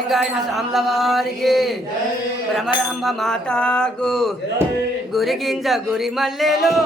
కాళింగాయన సాంల వారికి భ్రమరాంబ మాతాకు గురిగింజ గురి మల్లెలో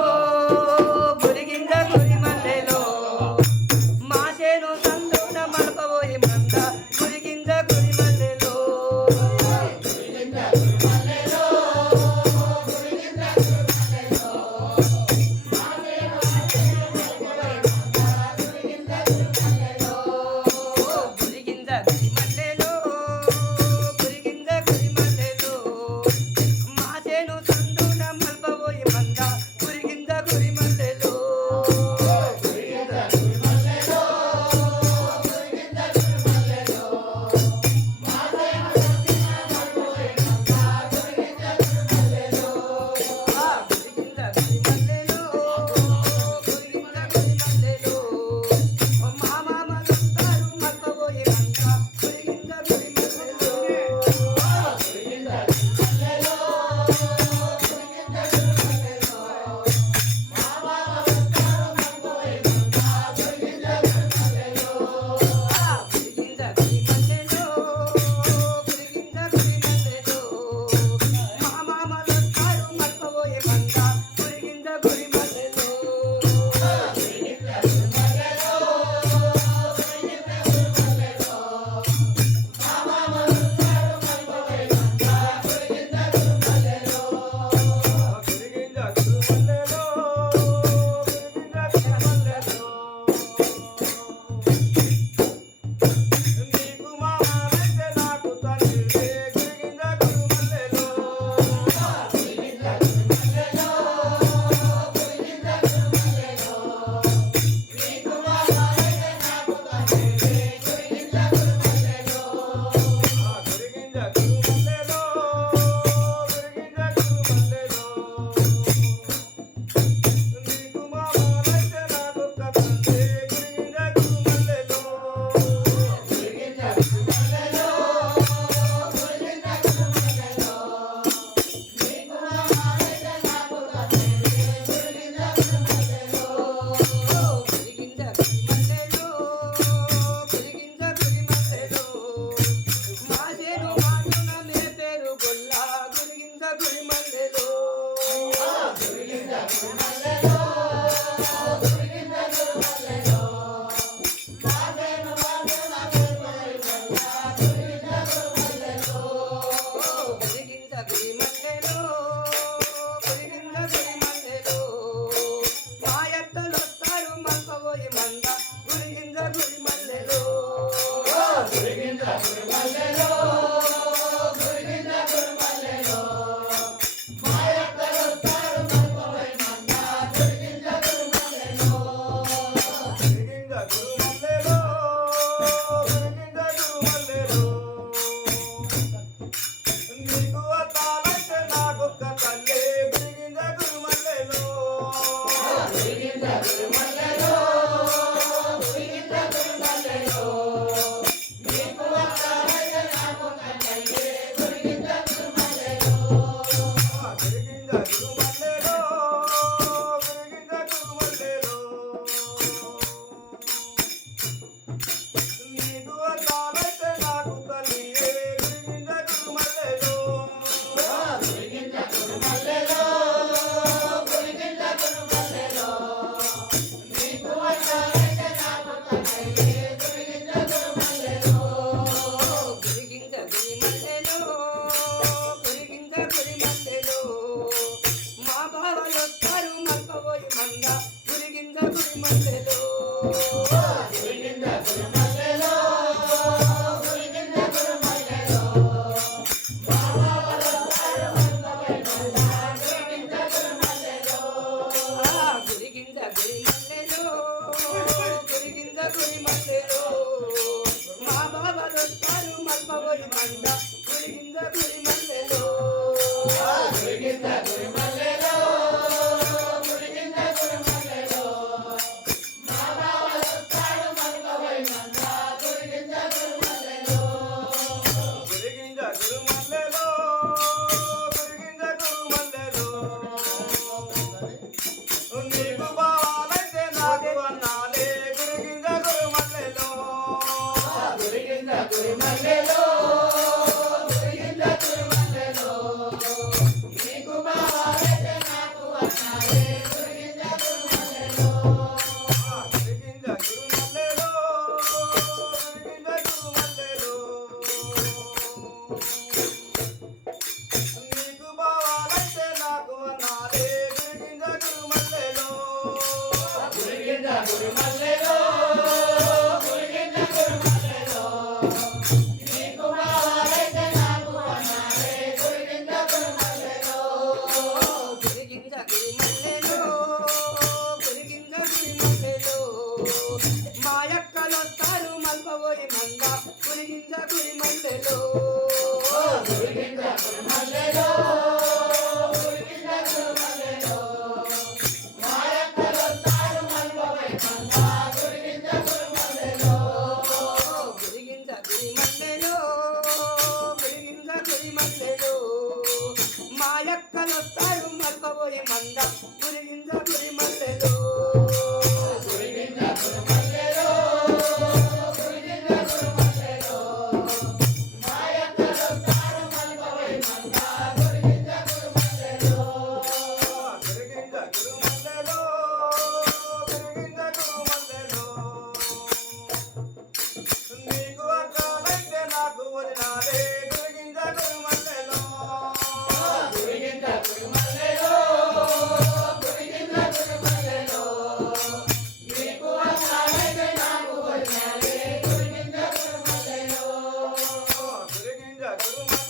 గురు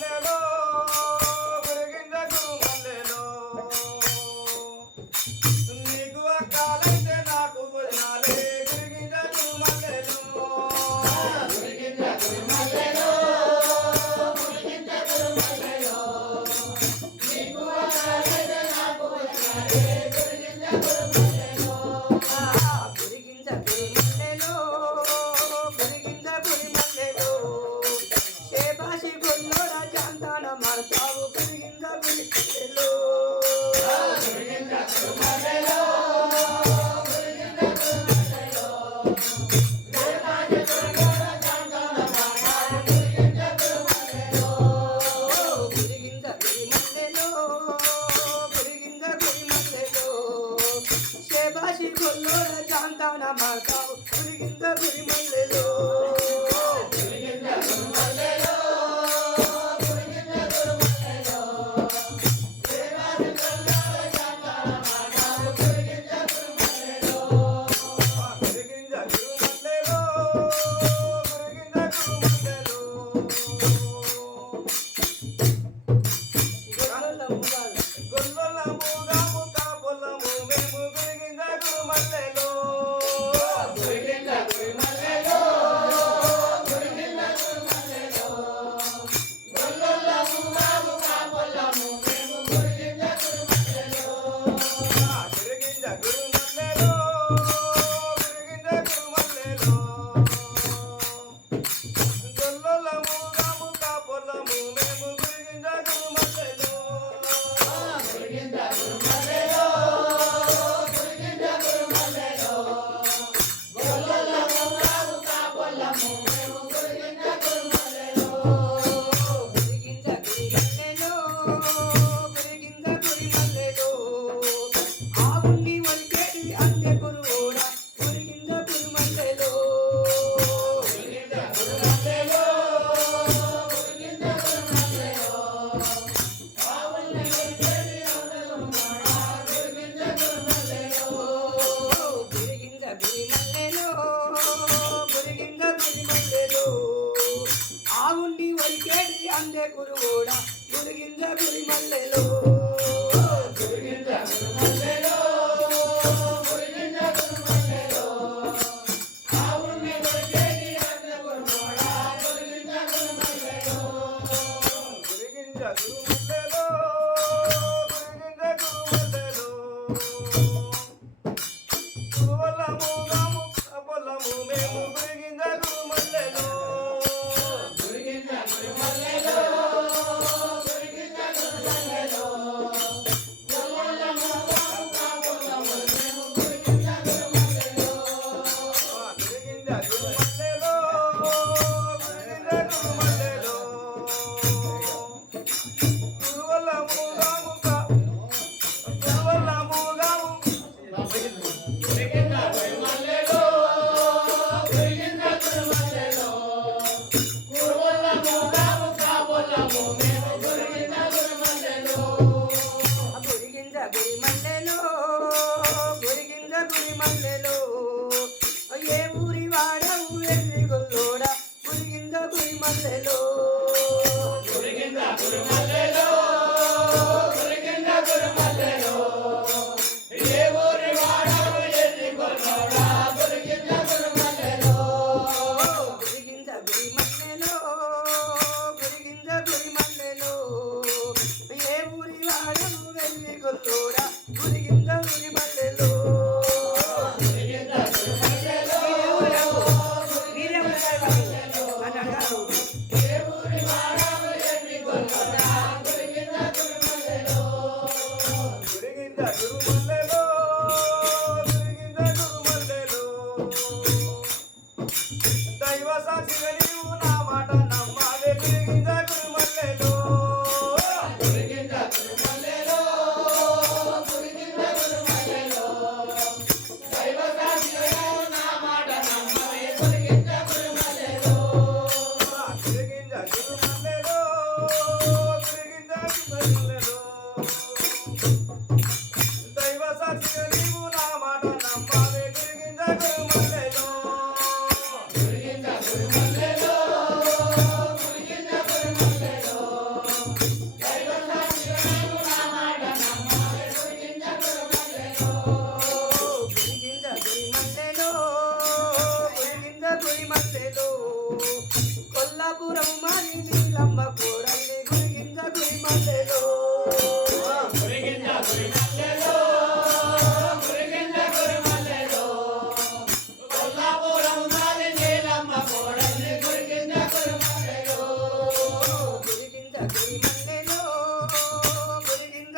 శేబాషి గొల్లోడ చాంతాన మార్తావు గురిగింజ గురి మల్లెలో గురిగింజ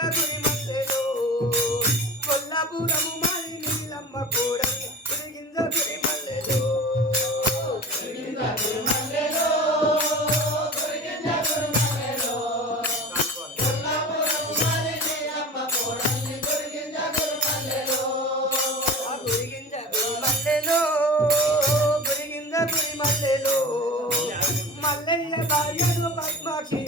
దుని మధ్యలో కొల్లాపురము మాది నీళ్ళమ్మ కూడా తిరిగింద మల్లెలో మల్లెలో మల్లెయ్య భార్యను పద్మాక్షి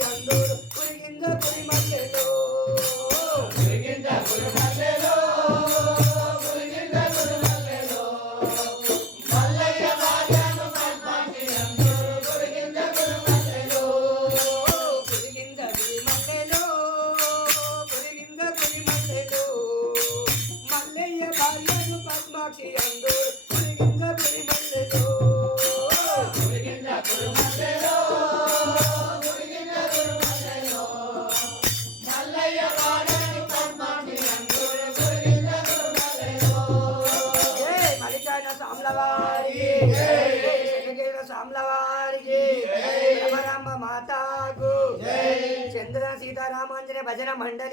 ಮಂಡ್ಯ